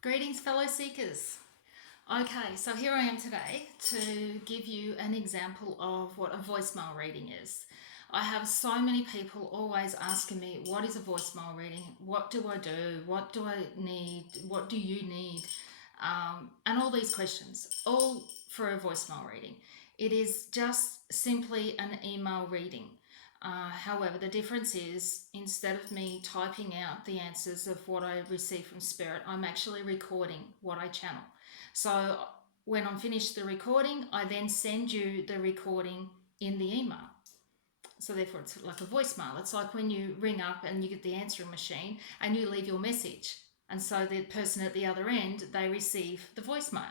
Greetings, fellow seekers. Okay, so here I am today to give you an example of what a voicemail reading is. I have so many people always asking me, what is a voicemail reading? What do I do? What do I need? What do you need? And all these questions, all for a voicemail reading. It is just simply an email reading. However, the difference is instead of me typing out the answers of what I receive from Spirit, I'm actually recording what I channel. So when I'm finished the recording, I then send you the recording in the email. So therefore, it's like a voicemail. It's like when you ring up and you get the answering machine and you leave your message, and so the person at the other end, they receive the voicemail.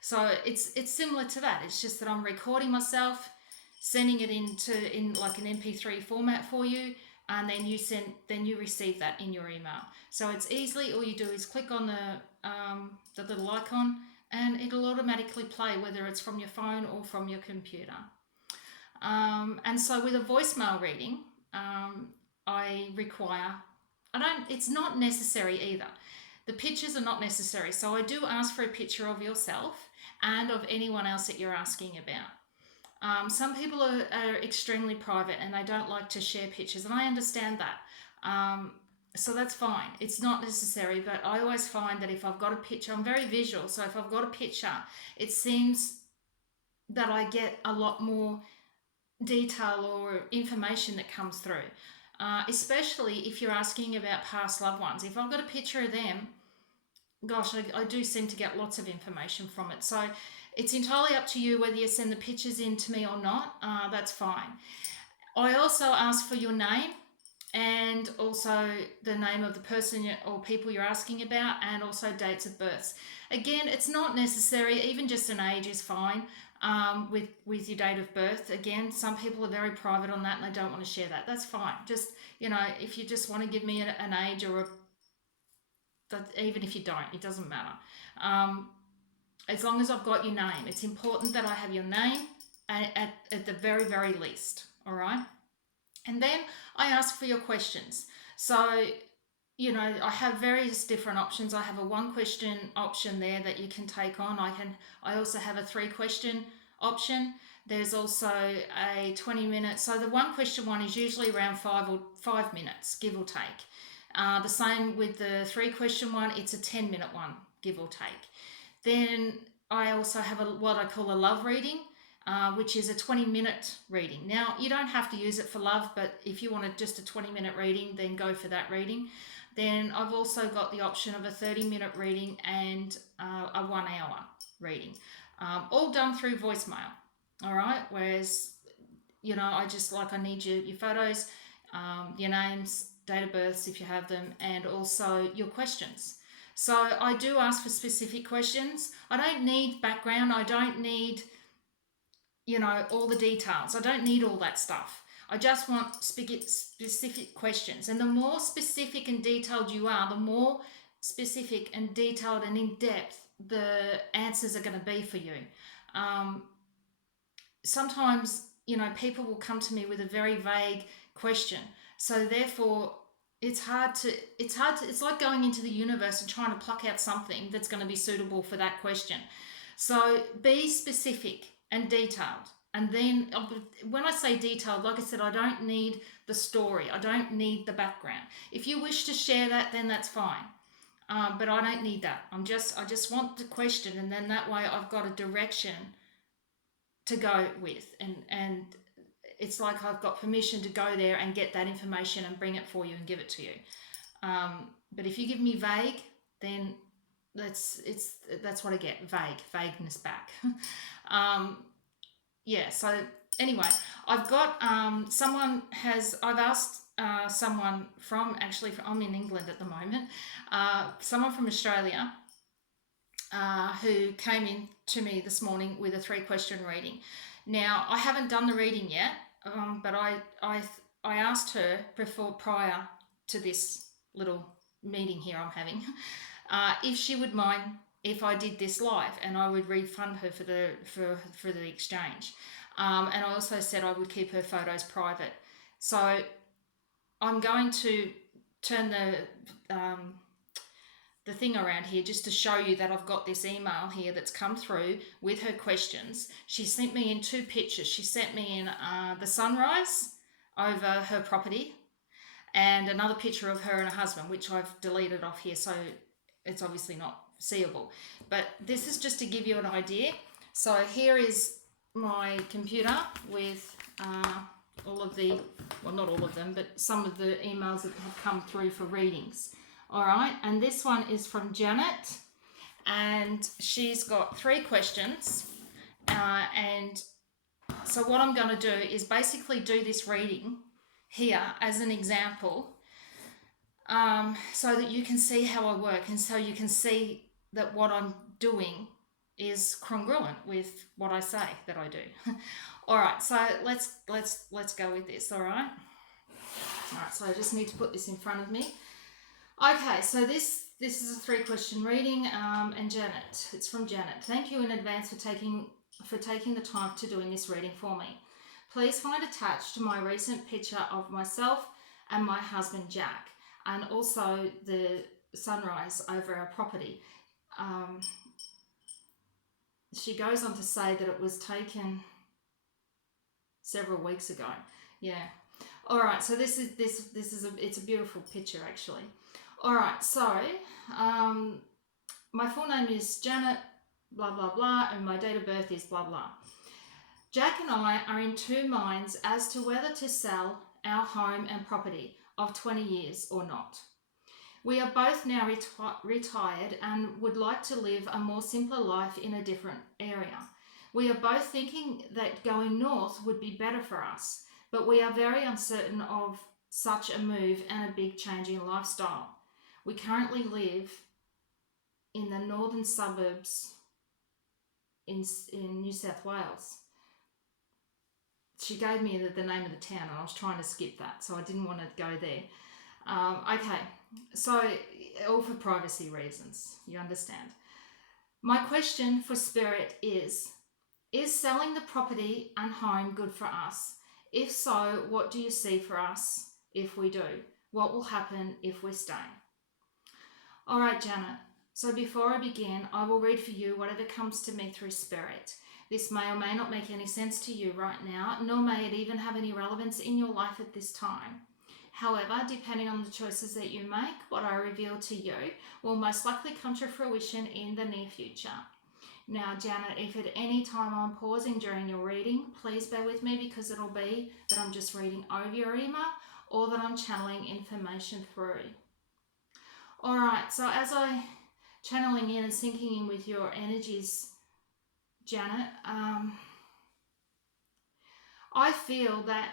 So it's similar to that. It's just that I'm recording myself, sending it in like an MP3 format for you, and then you receive that in your email. So it's easily, all you do is click on the little icon, and it'll automatically play whether it's from your phone or from your computer. And so with a voicemail reading, I require, I don't, it's not necessary either. The pictures are not necessary. So I do ask for a picture of yourself and of anyone else that you're asking about. Some people are extremely private and they don't like to share pictures, and I understand that. So that's fine. It's not necessary, but I always find that if I've got a picture, I'm very visual. So if I've got a picture, it seems that I get a lot more detail or information that comes through, especially if you're asking about past loved ones. If I've got a picture of them, gosh, I do seem to get lots of information from it. So it's entirely up to you whether you send the pictures in to me or not. That's fine. I also ask for your name and also the name of the person or people you're asking about, and also dates of births. Again, it's not necessary, even just an age is fine. With your date of birth, again, some people are very private on that and they don't want to share that. That's fine. Just, if you just want to give me an age even if you don't, it doesn't matter. Um, as long as I've got your name, it's important that I have your name at the very, very least. All right. And then I ask for your questions. So, I have various different options. I have a one question option there that you can take on. I also have a three question option. There's also a 20-minute. So the one question one is usually around 5 minutes, give or take. The same with the three question one, it's a 10-minute one, give or take. Then I also have what I call a love reading, which is a 20-minute reading. Now, you don't have to use it for love, but if you wanted just a 20-minute reading, then go for that reading. Then I've also got the option of a 30-minute reading and a 1 hour reading, all done through voicemail. All right. Whereas, I need your photos, your names, date of births if you have them, and also your questions. So I do ask for specific questions. I don't need background. I don't need, all the details. I don't need all that stuff. I just want specific questions. And the more specific and detailed you are, the more specific and detailed and in depth the answers are going to be for you. Um, Sometimes, people will come to me with a very vague question. So therefore, it's like going into the universe and trying to pluck out something that's going to be suitable for that question. So be specific and detailed. And then when I say detailed, like I said, I don't need the story. I don't need the background. If you wish to share that, then that's fine. But I don't need that. I just want the question, and then that way I've got a direction to go with, and it's like I've got permission to go there and get that information and bring it for you and give it to you. But if you give me vague, then that's what I get. Vagueness back. Yeah. So anyway, I've got I've asked someone from, actually, I'm in England at the moment. Someone from Australia who came in to me this morning with a 3 question reading. Now, I haven't done the reading yet, but I asked her prior to this little meeting here I'm having, if she would mind if I did this live, and I would refund her for the exchange. And I also said I would keep her photos private. So I'm going to turn the thing around here just to show you that I've got this email here that's come through with her questions. She sent me in two pictures. She sent me in the sunrise over her property and another picture of her and her husband, which I've deleted off here, so it's obviously not seeable. But this is just to give you an idea. So here is my computer with all of the, well, not all of them, but some of the emails that have come through for readings. All right, and this one is from Janet, and she's got 3 questions. And so what I'm going to do is basically do this reading here as an example, so that you can see how I work, and so you can see that what I'm doing is congruent with what I say that I do. All right, so let's go with this. All right. So I just need to put this in front of me. Okay, so this is a 3-question reading, and Janet, it's from Janet. Thank you in advance for taking the time to doing this reading for me. Please find attached my recent picture of myself and my husband Jack, and also the sunrise over our property. She goes on to say that it was taken several weeks ago. Yeah. All right. So this is it's a beautiful picture actually. All right. So my full name is Janet, blah blah blah, and my date of birth is blah blah. Jack and I are in 2 minds as to whether to sell our home and property of 20 years or not. We are both now retired and would like to live a more simpler life in a different area. We are both thinking that going north would be better for us, but we are very uncertain of such a move and a big change in lifestyle. We currently live in the northern suburbs in New South Wales. She gave me the name of the town, and I was trying to skip that, so I didn't want to go there. Okay, so all for privacy reasons, you understand. My question for Spirit is selling the property and home good for us? If so, what do you see for us if we do? What will happen if we stay? All right, Janet. So before I begin, I will read for you whatever comes to me through Spirit. This may or may not make any sense to you right now, nor may it even have any relevance in your life at this time. However, depending on the choices that you make, what I reveal to you will most likely come to fruition in the near future. Now, Janet, if at any time I'm pausing during your reading, please bear with me, because it'll be that I'm just reading over your email or that I'm channeling information through. All right, so as I channeling in and sinking in with your energies, Janet, I feel that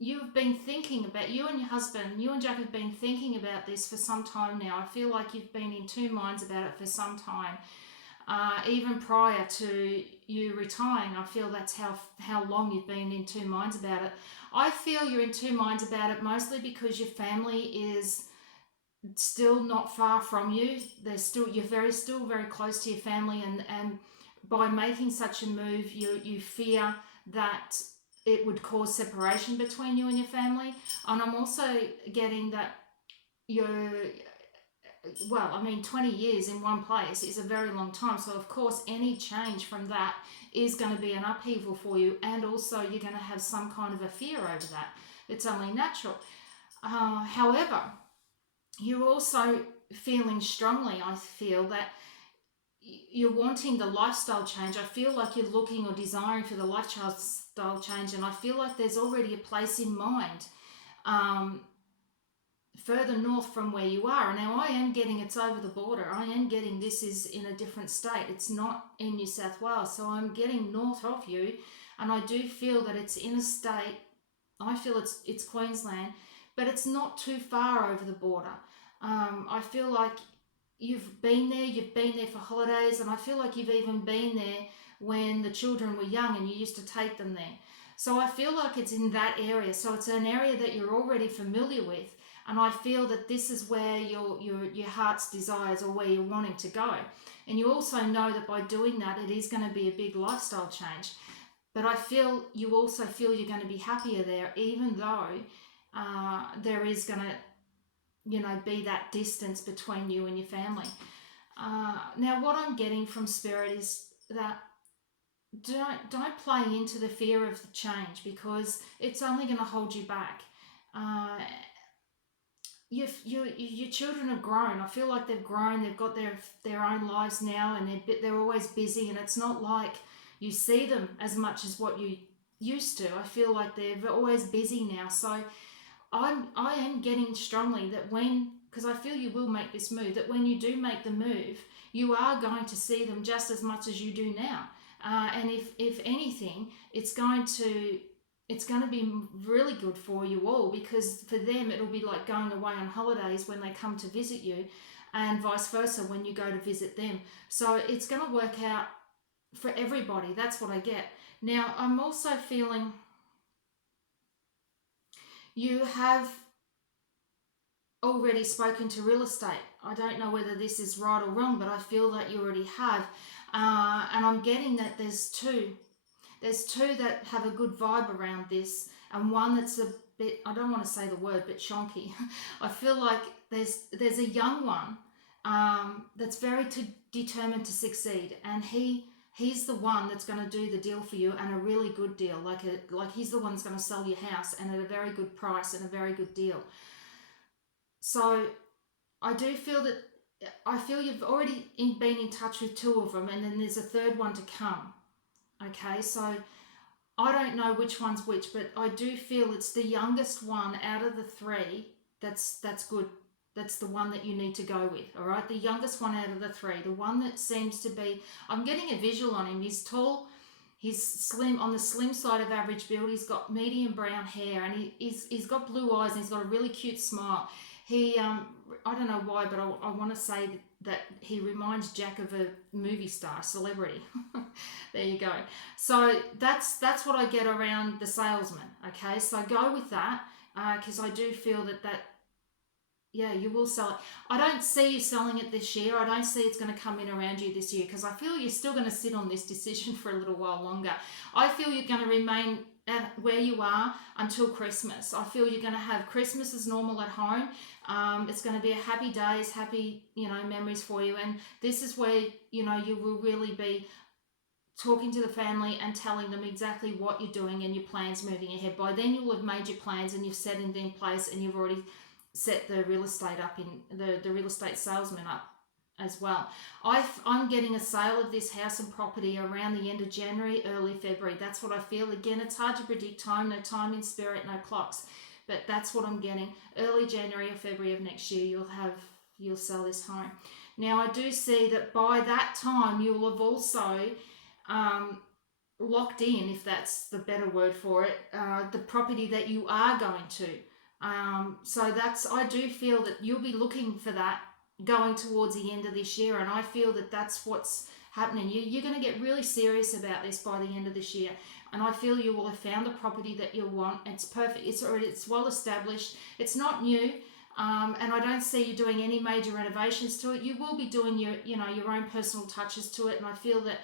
you've been thinking about, you and your husband, you and Jack have been thinking about this for some time now. I feel like you've been in 2 minds about it for some time. Even prior to you retiring, I feel that's how long you've been in 2 minds about it. I feel you're in 2 minds about it mostly because your family is still not far from you. You're still very close to your family, and by making such a move, you fear that it would cause separation between you and your family. And I'm also getting that 20 years in one place is a very long time. So of course, any change from that is going to be an upheaval for you. And also you're going to have some kind of a fear over that. It's only natural. However, you're also feeling strongly, I feel, that you're wanting the lifestyle change. I feel like you're looking or desiring for the lifestyle change, and I feel like there's already a place in mind further north from where you are. Now, I am getting it's over the border. I am getting this is in a different state. It's not in New South Wales, so I'm getting north of you, and I do feel that it's in a state. I feel it's Queensland, but it's not too far over the border. I feel like you've been there for holidays, and I feel like you've even been there when the children were young and you used to take them there. So I feel like it's in that area. So it's an area that you're already familiar with, and I feel that this is where your heart's desires, or where you're wanting to go. And you also know that by doing that, it is going to be a big lifestyle change. But I feel you also feel you're going to be happier there, even though there is going to be that distance between you and your family. Now, what I'm getting from Spirit is that don't play into the fear of the change, because it's only going to hold you back. Uh, your children have grown. I feel like they've grown. They've got their own lives now, and they're always busy. And it's not like you see them as much as what you used to. I feel like they're always busy now. So I am getting strongly that because I feel you will make this move, that when you do make the move, you are going to see them just as much as you do now. And if anything, it's going to be really good for you all, because for them it'll be like going away on holidays when they come to visit you, and vice versa when you go to visit them. So it's going to work out for everybody. That's what I get. Now, I'm also feeling you have already spoken to real estate. I don't know whether this is right or wrong, but I feel that you already have. And I'm getting that there's two. There's two that have a good vibe around this, and one that's a bit, I don't want to say the word, but chonky. I feel like there's a young one that's very determined to succeed, and he's the one that's going to do the deal for you, and a really good deal. Like he's the one that's going to sell your house, and at a very good price and a very good deal. So I do feel that you've already been in touch with two of them, and then there's a third one to come. Okay, so I don't know which one's which, but I do feel it's the youngest one out of the three that's good. That's the one that you need to go with, all right? The youngest one out of the three, the one that seems to be, I'm getting a visual on him. He's tall, he's slim, on the slim side of average build. He's got medium brown hair, and he's got blue eyes, and he's got a really cute smile. I don't know why, but I want to say that he reminds Jack of a movie star, celebrity. There you go. So that's what I get around the salesman. Okay, so go with that, because I do feel that yeah, you will sell it. I don't see you selling it this year. I don't see it's going to come in around you this year, because I feel you're still going to sit on this decision for a little while longer. I feel you're going to remain at where you are until Christmas. I feel you're going to have Christmas as normal at home. It's going to be a happy days, happy, memories for you. And this is where, you will really be talking to the family and telling them exactly what you're doing and your plans moving ahead. By then you will have made your plans, and you've set it in place, and you've already set the real estate up, in the real estate salesman up as well. I'm getting a sale of this house and property around the end of January, early February. That's what I feel. Again, it's hard to predict time, no time in spirit, no clocks, but that's what I'm getting. Early January or February of next year, you'll sell this home. Now, I do see that by that time you'll have also locked in, if that's the better word for it, the property that you are going to. So I do feel that you'll be looking for that going towards the end of this year, and I feel that that's what's happening. You're going to get really serious about this by the end of this year, and I feel you will have found the property that you want. It's perfect. It's well established. It's not new, and I don't see you doing any major renovations to it. You will be doing your own personal touches to it, and I feel that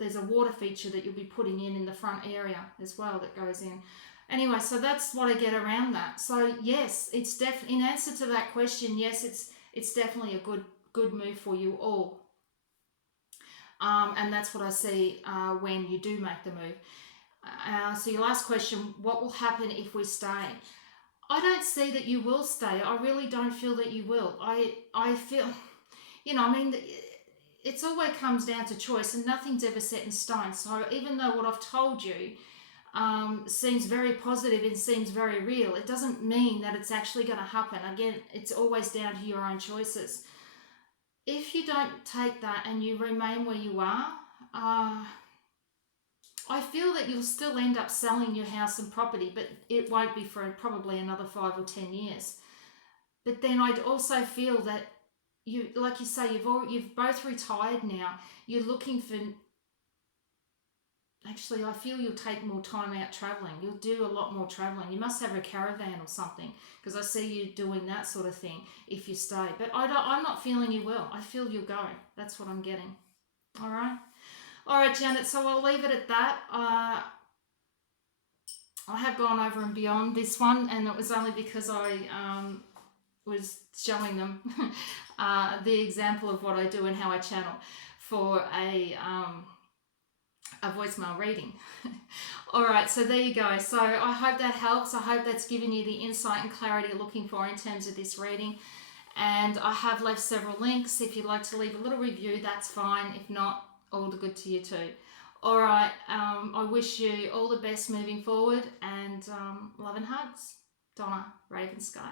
there's a water feature that you'll be putting in the front area as well that goes in. Anyway, so that's what I get around that. So yes, it's definitely, in answer to that question, yes, it's definitely a good move for you all. And that's what I see when you do make the move. So your last question, what will happen if we stay? I don't see that you will stay. I really don't feel that you will. I feel, it's always comes down to choice, and nothing's ever set in stone. So even though what I've told you seems very positive and seems very real, it doesn't mean that it's actually going to happen. Again, it's always down to your own choices. If you don't take that and you remain where you are, I feel that you'll still end up selling your house and property, but it won't be for probably another 5 or 10 years. But then I'd also feel that you, like you say, you've both retired now. You're looking for. Actually, I feel you'll take more time out travelling. You'll do a lot more travelling. You must have a caravan or something, because I see you doing that sort of thing if you stay. But I'm not feeling you will. I feel you'll go. That's what I'm getting. All right. All right, Janet. So I'll leave it at that. I have gone over and beyond this one, and it was only because I was showing them the example of what I do and how I channel for a voicemail reading. All right, so there you go. So I hope that helps. I hope that's given you the insight and clarity you're looking for in terms of this reading. And I have left several links. If you'd like to leave a little review, that's fine. If not, all the good to you too. All right, I wish you all the best moving forward, and love and hugs. Donna, Raven Sky.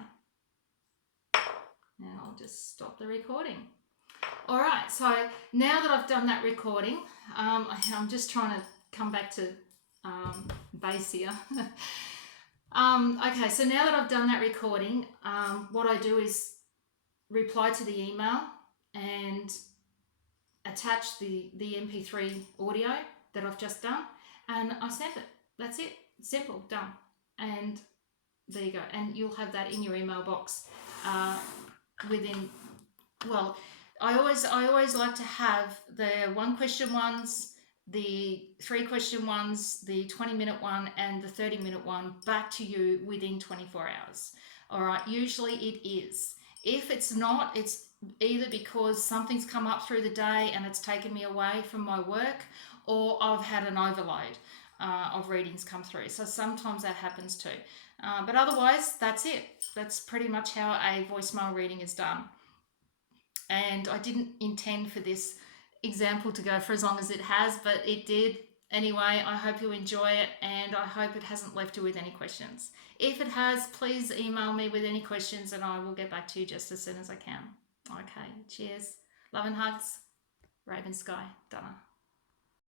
And I'll just stop the recording. All right, so now that I've done that recording, I'm just trying to come back to base here. Okay, so now that I've done that recording, what I do is reply to the email and attach the MP3 audio that I've just done, and I snap it. That's it. Simple, done. And there you go. And you'll have that in your email box within, well, I always like to have the 1 question ones, the 3 question ones, the 20-minute one, and the 30-minute one back to you within 24 hours. All right, usually it is. If it's not, it's either because something's come up through the day and it's taken me away from my work, or I've had an overload of readings come through. So sometimes that happens too. But otherwise, that's it. That's pretty much how a voicemail reading is done. And I didn't intend for this example to go for as long as it has, but it did. Anyway, I hope you enjoy it, and I hope it hasn't left you with any questions. If it has, please email me with any questions and I will get back to you just as soon as I can. Okay, cheers. Love and hugs. Raven Sky, Donna.